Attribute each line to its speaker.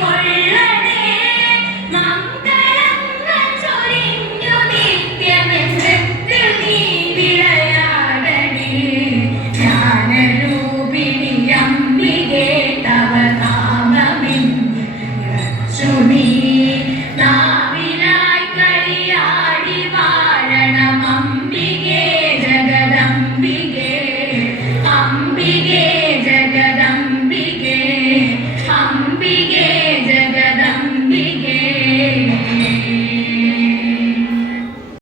Speaker 1: morning.